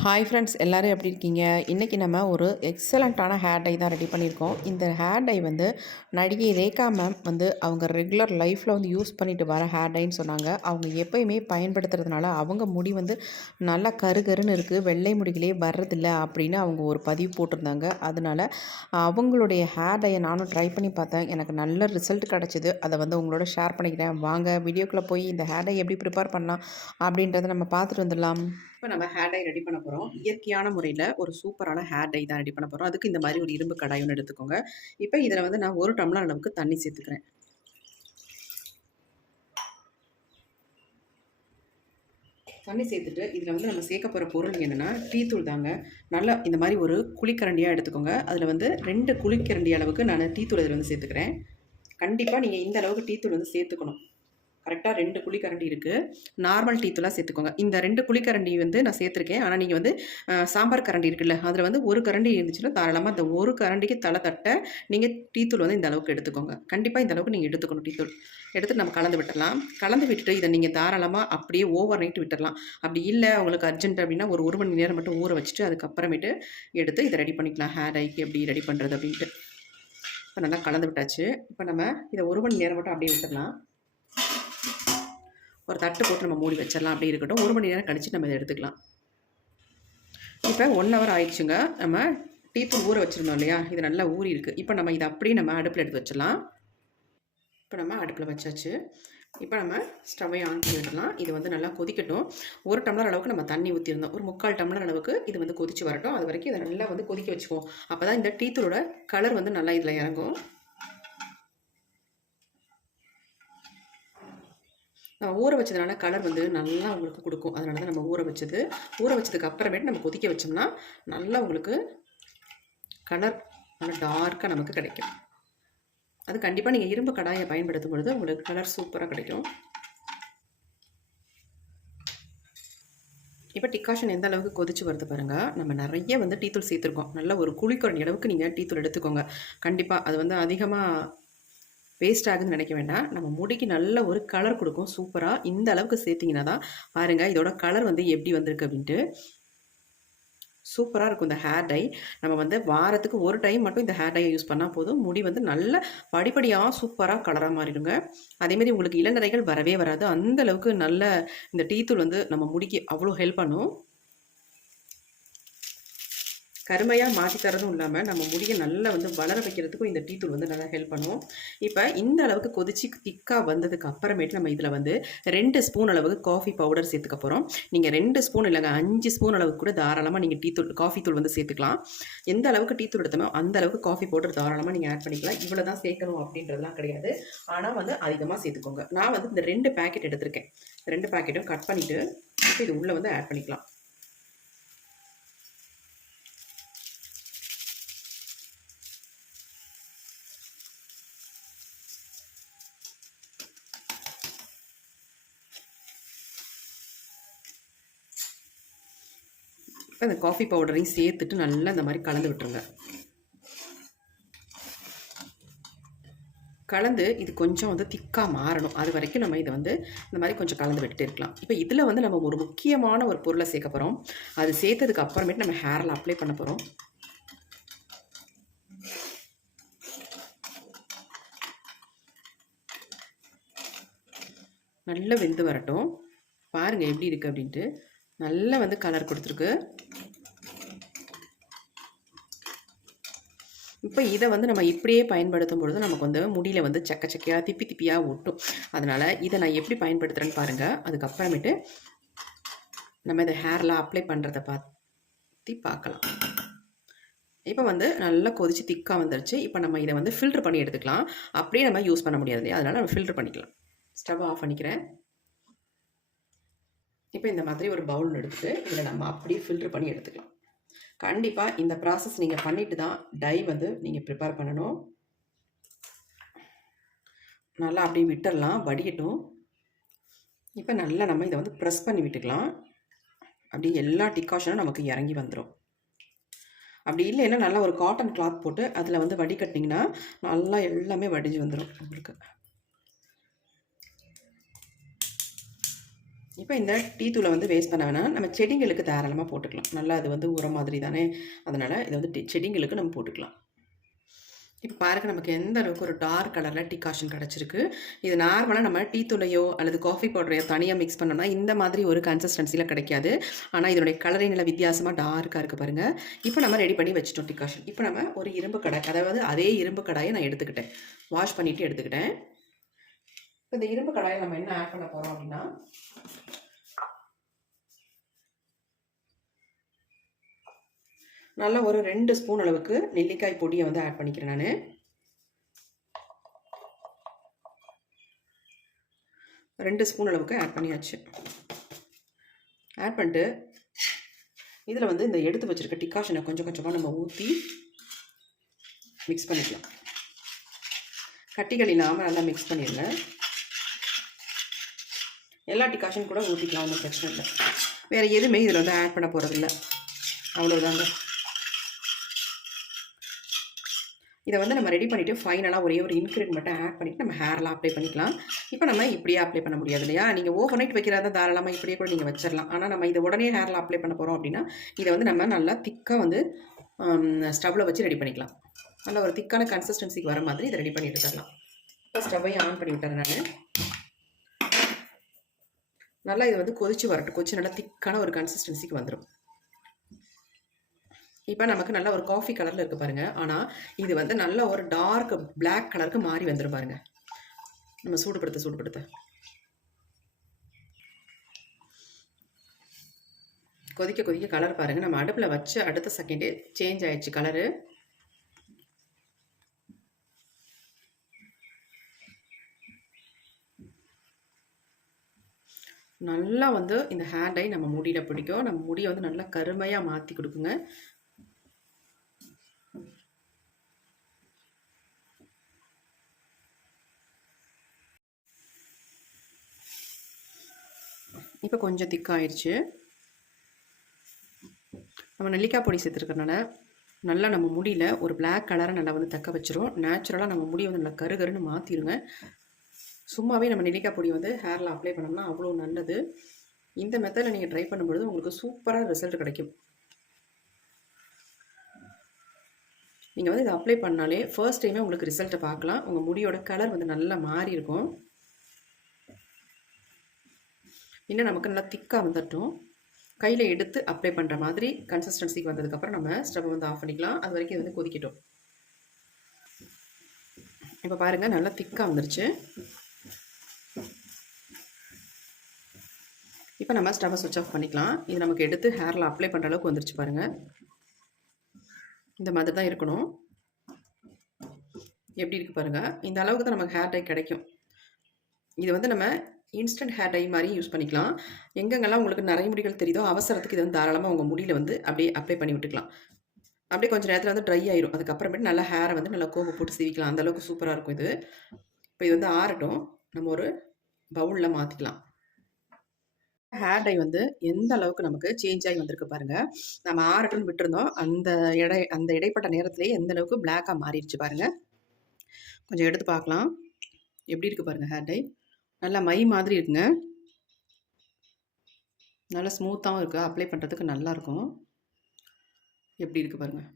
Hi friends, எல்லோரும் எப்படி இருக்கீங்க? இன்றைக்கி நம்ம ஒரு எக்ஸலண்ட்டான ஹேர் டை தான் ரெடி பண்ணியிருக்கோம். இந்த ஹேர் டை வந்து நடிகை ரேகா மேம் வந்து அவங்க ரெகுலர் லைஃப்பில் வந்து யூஸ் பண்ணிட்டு வர ஹேர் டைன்னு சொன்னாங்க. அவங்க எப்போயுமே பயன்படுத்துறதுனால அவங்க முடி வந்து நல்லா கருகருன்னு இருக்குது, வெள்ளை முடிகளே வர்றதில்ல அப்படின்னு அவங்க ஒரு பதிவு போட்டிருந்தாங்க. அதனால் அவங்களுடைய ஹேர் டையை நானும் ட்ரை பண்ணி பார்த்தேன். எனக்கு நல்ல ரிசல்ட் கிடச்சிது. அதை வந்து உங்களோட ஷேர் பண்ணிக்கிறேன். வாங்க வீடியோக்குள்ளே போய் இந்த ஹேர் டை எப்படி ப்ரிப்பேர் பண்ணலாம் அப்படின்றத நம்ம பார்த்துட்டு வந்துடலாம். இப்போ நம்ம ஹேர் டை ரெடி பண்ண போகிறோம். இயற்கையான முறையில் ஒரு சூப்பரான ஹேர் டை தான் ரெடி பண்ண போகிறோம். அதுக்கு இந்த மாதிரி ஒரு இரும்பு கடாய் ஒன்று எடுத்துக்கோங்க. இப்போ இதில் வந்து நான் 1 டம்ளர் அளவுக்கு தண்ணி சேர்த்துக்கிறேன். தண்ணி சேர்த்துட்டு இதில் வந்து நம்ம சேர்க்க போகிற பொருள் என்னென்னா டீ தூள் தாங்க. நல்லா இந்த மாதிரி ஒரு குழிக்கரண்டியாக எடுத்துக்கோங்க. அதில் வந்து 2 குழிக்கரண்டி அளவுக்கு நான் டீ தூள் இதில் வந்து சேர்த்துக்கிறேன். கண்டிப்பாக நீங்கள் இந்த அளவுக்கு டீ தூள் வந்து சேர்த்துக்கணும். கரெக்டாக 2 குழிக்கரண்டி இருக்குது. நார்மல் டீ தூளாக சேர்த்துக்கோங்க. இந்த 2 குழிக்கரண்டி வந்து நான் சேர்த்துருக்கேன். ஆனால் நீங்கள் வந்து சாம்பார் கரண்டி இருக்குல்ல, அதில் வந்து 1 கரண்டி இருந்துச்சுன்னா தாராளமாக அந்த 1 கரண்டிக்கு தலை தட்ட நீங்கள் டீ தூள் வந்து இந்த அளவுக்கு எடுத்துக்கோங்க. கண்டிப்பாக இந்த அளவுக்கு நீங்கள் எடுத்துக்கணும். டீ தூள் எடுத்து நம்ம கலந்து விட்டுடலாம். கலந்து விட்டுட்டு இதை நீங்கள் தாராளமாக அப்படியே ஓவர் நைட் விட்டுடலாம். அப்படி இல்லை உங்களுக்கு அர்ஜென்ட் அப்படின்னா ஒரு மணி நேரம் மட்டும் ஊற வச்சுட்டு அதுக்கப்புறமேட்டு எடுத்து இதை ரெடி பண்ணிக்கலாம். ஹேர் டைக்கு எப்படி ரெடி பண்ணுறது அப்படின்ட்டு. இப்போ நல்லா கலந்து விட்டாச்சு. இப்போ நம்ம இதை 1 மணி நேரம் மட்டும் அப்படியே விட்டுடலாம். ஒரு தட்டு போட்டு நம்ம மூடி வச்சிடலாம். அப்படி இருக்கட்டும். 1 மணி நேரம் கழிச்சு நம்ம இதை எடுத்துக்கலாம். இப்போ 1 ஹவர் ஆயிடுச்சுங்க. நம்ம டீ தூள் ஊற வச்சுருந்தோம் இல்லையா, இது நல்லா ஊறி இருக்குது. இப்போ நம்ம இதை அப்படியே நம்ம அடுப்பில் எடுத்து வச்சிடலாம். இப்போ நம்ம அடுப்பில் வச்சாச்சு. இப்போ நம்ம ஸ்டவ்வை ஆன் பண்ணி விடலாம். இது வந்து நல்லா கொதிக்கட்டும். 1 டம்ளர் அளவுக்கு நம்ம தண்ணி ஊற்றிருந்தோம். ஒரு 3/4 டம்ளர் அளவுக்கு இது வந்து கொதிச்சு வரட்டும். அது வரைக்கும் இதை நல்லா வந்து கொதிக்க வச்சுக்குவோம். அப்போ தான் இந்த டீ தூளோட கலர் வந்து நல்லா இதில் இறங்கும். நம்ம ஊற வச்சதுனால கலர் வந்து நல்லா உங்களுக்கு கொடுக்கும். அதனால தான் நம்ம ஊற வச்சதுக்கு அப்புறமேட்டு நம்ம கொதிக்க வச்சோம்னா நல்லா உங்களுக்கு கலர் நல்லா டார்க்காக நமக்கு கிடைக்கும். அது கண்டிப்பாக நீங்கள் இரும்பு கடாயை பயன்படுத்தும் பொழுது உங்களுக்கு கலர் சூப்பராக கிடைக்கும். இப்போ டிகாஷன் எந்த அளவுக்கு கொதிச்சு வருது பாருங்கள். நம்ம நிறைய வந்து டீ தூள் சேர்த்துருக்கோம். நல்ல ஒரு குழிக்கரண்டி அளவுக்கு நீங்கள் டீ தூள் எடுத்துக்கோங்க. கண்டிப்பாக அது வந்து அதிகமாக வேஸ்ட் ஆகுதுன்னு நினைக்க வேண்டாம். நம்ம முடிக்கு நல்ல ஒரு கலர் கொடுக்கும் சூப்பராக. இந்த அளவுக்கு சேர்த்திங்கன்னா தான் பாருங்கள் இதோட கலர் வந்து எப்படி வந்திருக்கு அப்படின்ட்டு. சூப்பராக இருக்கும் இந்த ஹேர் டை. நம்ம வந்து வாரத்துக்கு ஒரு டைம் மட்டும் இந்த ஹேர் டையை யூஸ் பண்ணால் போதும். முடி வந்து நல்ல படிப்படியாக சூப்பராக கலராக மாறிடுங்க. அதேமாதிரி உங்களுக்கு இளநரைகள் வரவே வராது. அந்த அளவுக்கு நல்ல இந்த டீ தூள் வந்து நம்ம முடிக்கு அவ்வளோ ஹெல்ப் பண்ணும். கருமையாக மாற்றி தரதும் இல்லாமல் நம்ம முடியை நல்லா வந்து வளர வைக்கிறதுக்கும் இந்த டீ தூள் வந்து நல்லா ஹெல்ப் பண்ணும். இப்போ இந்த அளவுக்கு கொதிச்சு திக்காக வந்ததுக்கு அப்புறமேட்டு நம்ம இதில் வந்து 2 ஸ்பூன் அளவுக்கு காஃபி பவுடர் சேர்த்துக்க போகிறோம். நீங்கள் 2 ஸ்பூன் இல்லைங்க 5 ஸ்பூன் அளவுக்கு கூட தாராளமாக நீங்கள் காஃபி தூள் வந்து சேர்த்துக்கலாம். எந்த அளவுக்கு டீ தூள் எடுத்தோமோ அந்த அளவுக்கு காஃபி பவுடர் தாராளமாக நீங்கள் ஆட் பண்ணிக்கலாம். இவ்வளோ தான் சேர்க்கணும் அப்படின்றதுலாம் கிடையாது. ஆனால் வந்து அதிகமாக சேர்த்துக்கோங்க. நான் வந்து இந்த 2 பேக்கெட் எடுத்திருக்கேன். 2 பேக்கெட்டும் கட் பண்ணிவிட்டு இப்போ இது உள்ளே வந்து ஆட் பண்ணிக்கலாம். அந்த காஃபி பவுடரையும் சேர்த்துட்டு நல்லா இந்த மாதிரி கலந்து விட்டுருங்க. கலந்து இது கொஞ்சம் வந்து திக்காக மாறணும். அது வரைக்கும் நம்ம இதை வந்து இந்த மாதிரி கொஞ்சம் கலந்து விட்டுட்டு இருக்கலாம். இப்போ இதில் வந்து நம்ம ஒரு முக்கியமான ஒரு பொருளை சேர்க்க போகிறோம். அது சேர்த்ததுக்கு அப்புறமேட்டு நம்ம ஹேரில் அப்ளை பண்ண போகிறோம். நல்லா வெந்து வரட்டும். பாருங்கள் எப்படி இருக்குது அப்படின்ட்டு. நல்லா வந்து கலர் கொடுத்துருக்கு. இப்போ இதை வந்து நம்ம இப்படியே பயன்படுத்தும் பொழுது நமக்கு வந்து முடியில் வந்து சக்கையாக திப்பியாக ஒட்டும். அதனால் இதை நான் எப்படி பயன்படுத்துகிறேன்னு பாருங்கள். அதுக்கப்புறமேட்டு நம்ம இதை ஹேரில் அப்ளை பண்ணுறதை பார்க்கலாம். இப்போ வந்து நல்லா கொதிச்சு திக்காக வந்துருச்சு. இப்போ நம்ம இதை வந்து ஃபில்ட்ரு பண்ணி எடுத்துக்கலாம். அப்படியே நம்ம யூஸ் பண்ண முடியாது இல்லையா, அதனால் நம்ம ஃபில்ட்ரு பண்ணிக்கலாம். ஸ்டவ் ஆஃப் பண்ணிக்கிறேன். இப்போ இந்த மாதிரி ஒரு பவுல் எடுத்துகிட்டு இதில் நம்ம அப்படியே ஃபில்ட்ரு பண்ணி எடுத்துக்கலாம். கண்டிப்பாக இந்த ப்ராசஸ் நீங்கள் பண்ணிவிட்டு தான் டை வந்து நீங்கள் ப்ரிப்பேர் பண்ணணும். நல்லா அப்படியே விட்டுடலாம், வடிகட்டும். இப்போ நல்லா நம்ம இதை வந்து ப்ரெஸ் பண்ணி விட்டுக்கலாம். அப்படியே எல்லா டிகாஷனும் நமக்கு இறங்கி வந்துடும். அப்படி இல்லைன்னா நல்லா ஒரு காட்டன் கிளாத் போட்டு அதில் வந்து வடிகட்டிங்கன்னா நல்லா எல்லாமே வடிஞ்சு வந்துடும் உங்களுக்கு. இப்போ இந்த டீ தூளை வந்து வேஸ்ட் பண்ண வேணாம். நம்ம செடிங்களுக்கு தாராளமாக போட்டுக்கலாம். நல்லா அது வந்து உரம் மாதிரி தானே. அதனால் இதை வந்து செடிங்களுக்கு நம்ம போட்டுக்கலாம். இப்போ பாருங்க நமக்கு எந்த அளவுக்கு ஒரு டார்க் கலரில் டிகாஷன் கிடச்சிருக்கு. இது நார்மலாக நம்ம டீ தூளையோ அல்லது காஃபி பவுடரையோ தனியாக மிக்ஸ் பண்ணோம்னா இந்த மாதிரி ஒரு கன்சிஸ்டன்சியில் கிடைக்காது. ஆனால் இதனுடைய கலரே நல்ல வித்தியாசமாக டார்க்காக இருக்குது பாருங்கள். இப்போ நம்ம ரெடி பண்ணி வச்சுட்டோம் டிகாஷன். இப்போ நம்ம ஒரு இரும்பு கடாய், அதாவது அதே இரும்பு கடாயை நான் எடுத்துக்கிட்டேன். வாஷ் பண்ணிவிட்டு எடுத்துக்கிட்டேன். இப்போ இந்த இரும்பு கடாயில் நம்ம என்ன ஆட் பண்ண போகிறோம் அப்படின்னா, நல்லா ஒரு 2 ஸ்பூன் அளவுக்கு நெல்லிக்காய் பொடியை வந்து ஆட் பண்ணிக்கிறேன் நான். 2 ஸ்பூன் அளவுக்கு ஆட் பண்ணியாச்சு. ஆட் பண்ணிட்டு இதில் வந்து இந்த எடுத்து வச்சுருக்க டிகாஷனை கொஞ்சம் கொஞ்சமாக நம்ம ஊற்றி மிக்ஸ் பண்ணிக்கலாம். கட்டிகள் இல்லாமல் நல்லா மிக்ஸ் பண்ணிடுங்க. எல்லா டிகாஷன் கூட ஊற்றிக்கலாம், ஒன்றும் பிரச்சனை இல்லை. வேறு எதுவுமே இதில் வந்து ஆட் பண்ண போகிறதில்ல, அவ்வளோதாங்க. இதை வந்து நம்ம ரெடி பண்ணிவிட்டு ஃபைனலாக ஒரே ஒரு இன்க்ரீடியன்ட் மட்டும் ஆட் பண்ணிவிட்டு நம்ம ஹேர்லாம் அப்ளை பண்ணிக்கலாம். இப்போ நம்ம இப்படியே அப்ளை பண்ண முடியாது இல்லையா? நீங்கள் ஓவர் நைட் வைக்கிறதா தாராளமாக இப்படியே கூட நீங்கள் வச்சிடலாம். ஆனால் நம்ம இதை உடனே ஹேரில் அப்ளை பண்ண போகிறோம் அப்படின்னா இதை வந்து நம்ம நல்லா திக்காக வந்து ஸ்டவ்வில் வச்சு ரெடி பண்ணிக்கலாம். நல்ல ஒரு திக்கான கன்சிஸ்டன்சிக்கு வர மாதிரி இதை ரெடி பண்ணிட்டு தரலாம். இப்போ ஸ்டவ்வையும் ஆன் பண்ணி விட்டுறேன் நான். நல்லா இது வந்து கொதிச்சு வரட்டும். கொதிச்சு நல்லா திக்கான ஒரு கன்சிஸ்டன்சிக்கு வந்துடும். இப்போ நமக்கு நல்ல ஒரு காஃபி கலரில் இருக்குது பாருங்கள். ஆனால் இது வந்து நல்ல ஒரு டார்க் பிளாக் கலருக்கு மாறி வந்துடும் பாருங்கள். நம்ம சூடுபடுத்த கொதிக்க கொதிக்க கலர் பாருங்கள். நம்ம அடுப்பில் வச்சு அடுத்த செகண்டே சேஞ்ச் ஆயிடுச்சு கலரு. நல்லா வந்து இந்த ஹேர் டை நம்ம முடியில் பிடிக்கும். நம்ம முடியை வந்து நல்லா கருமையாக மாற்றி கொடுக்குங்க. இப்போ கொஞ்சம் திக்காயிடுச்சு. நம்ம நெல்லிக்காய் பொடி சேர்த்துருக்கறனால நல்லா நம்ம முடியில் ஒரு பிளாக் கலரை நல்லா வந்து தக்க வச்சிரும். நேச்சுரலாக நம்ம முடியை வந்து நல்லா கருன்னு மாற்றிடுங்க. சும்மாவே நம்ம நெல்லிக்காய் பொடி வந்து ஹேரில் அப்ளை பண்ணோம்னா அவ்வளோ நல்லது. இந்த மெத்தடில் நீங்கள் ட்ரை பண்ணும்பொழுது உங்களுக்கு சூப்பராக ரிசல்ட் கிடைக்கும். நீங்கள் வந்து இதை அப்ளை பண்ணாலே ஃபர்ஸ்ட் டைமே உங்களுக்கு ரிசல்ட்டை பார்க்கலாம். உங்கள் முடியோட கலர் வந்து நல்லா மாறி இருக்கும். இன்னும் நமக்கு நல்லா திக்காக வந்துட்டோம். கையில் எடுத்து அப்ளை பண்ணுற மாதிரி கன்சிஸ்டன்சிக்கு வந்ததுக்கப்புறம் நம்ம ஸ்டவ் வந்து ஆஃப் பண்ணிக்கலாம். அது வரைக்கும் இது வந்து கொதிக்கட்டும். இப்போ பாருங்கள் நல்லா திக்காக வந்துருச்சு. இப்போ நம்ம ஸ்டவ்வை சுவிட்ச் ஆஃப் பண்ணிக்கலாம். இது நமக்கு எடுத்து ஹேரில் அப்ளை பண்ணுற அளவுக்கு வந்துருச்சு பாருங்கள். இந்த மாதிரி தான் இருக்கணும். எப்படி இருக்குது பாருங்கள். இந்த அளவுக்கு தான் நமக்கு ஹேர் டை கிடைக்கும். இது வந்து நம்ம இன்ஸ்டன்ட் ஹேர் டை மாதிரி யூஸ் பண்ணிக்கலாம். எங்கெங்கெல்லாம் உங்களுக்கு நிறைய முடிகள் தெரியுதோ அவசரத்துக்கு இது வந்து தாராளமாக உங்கள் முடியில் வந்து அப்படியே அப்ளை பண்ணி விட்டுக்கலாம். அப்படியே கொஞ்சம் நேரத்தில் வந்து ட்ரை ஆயிரும். அதுக்கப்புறமேட்டு நல்லா ஹேரை வந்து நல்லா கோம்பு போட்டு சீவிக்கலாம். அந்தளவுக்கு சூப்பராக இருக்கும் இது. இப்போ இது வந்து ஆறட்டும். நம்ம ஒரு பவுலில் மாற்றிக்கலாம். ஹேர் டை வந்து எந்த அளவுக்கு நமக்கு சேஞ்ச் ஆகி வந்திருக்கு பாருங்கள். நம்ம ஆறட்டும்னு விட்டுருந்தோம். அந்த இடைப்பட்ட நேரத்துலேயே எந்த அளவுக்கு பிளாக்காக மாறிடுச்சு பாருங்கள். கொஞ்சம் எடுத்து பார்க்கலாம். எப்படி இருக்குது பாருங்கள் ஹேர் டை. நல்லா மை மாதிரி இருக்குங்க. நல்லா ஸ்மூத்தாகவும் இருக்குது. அப்ளை பண்ணுறதுக்கு நல்லாயிருக்கும். எப்படி இருக்குது பாருங்கள்.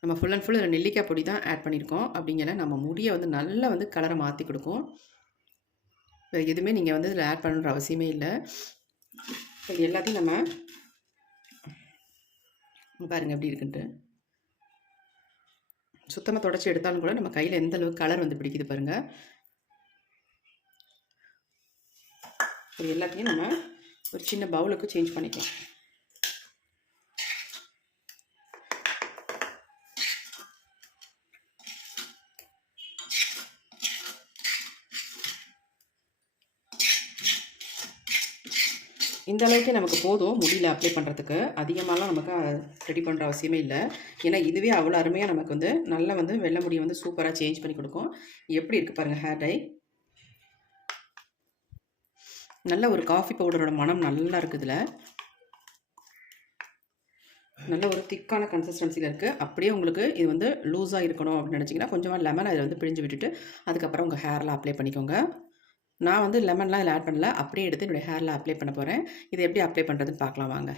நம்ம ஃபுல் அண்ட் ஃபுல் நெல்லிக்காய் பொடி தான் ஆட் பண்ணியிருக்கோம். அப்படிங்கிற நம்ம முடியை வந்து நல்லா வந்து கலரை மாற்றி கொடுக்கும். எதுவுமே நீங்கள் வந்து இதில் ஆட் பண்ணுற அவசியமே இல்லை. இது எல்லாத்தையும் நம்ம பாருங்கள் எப்படி இருக்குன்ட்டு. சுத்தமாக தொடச்சி எடுத்தாலும் கூட நம்ம கையில் எந்த அளவுக்கு கலர் வந்து பிடிக்குது பாருங்கள். இது எல்லாத்தையும் நம்ம ஒரு சின்ன பவுலுக்கு சேஞ்ச் பண்ணிக்கலாம். இந்த அளவுக்கு நமக்கு போதும் முடியில் அப்ளை பண்ணுறதுக்கு. அதிகமாகலாம் நமக்கு ரெடி பண்ணுற அவசியமே இல்லை. ஏன்னா இதுவே அவ்வளோ அருமையாக நமக்கு வந்து நல்லா வந்து வெள்ளை முடியை வந்து சூப்பராக சேஞ்ச் பண்ணி கொடுக்கும். எப்படி இருக்குது பாருங்கள் ஹேர் டை. நல்ல ஒரு காஃபி பவுடரோட மனம் நல்லா இருக்குதுல. நல்ல ஒரு திக்கான கன்சிஸ்டன்சியில் இருக்குது. அப்படியே உங்களுக்கு இது வந்து லூஸாக இருக்கணும் அப்படின்னு நினச்சிங்கன்னா கொஞ்சமாக லெமன் அதில் வந்து பிழிஞ்சு விட்டுட்டு அதுக்கப்புறம் உங்கள் ஹேரில் அப்ளை பண்ணிக்கோங்க. நான் வந்து லெமன்லாம் இதில ஆட் பண்ணல. அப்படியே எடுத்து என்னுடைய ஹேர்ல அப்ளை பண்ண போறேன். இத எப்படி அப்ளை பண்ணுறதுன்னு பார்க்கலாம் வாங்க.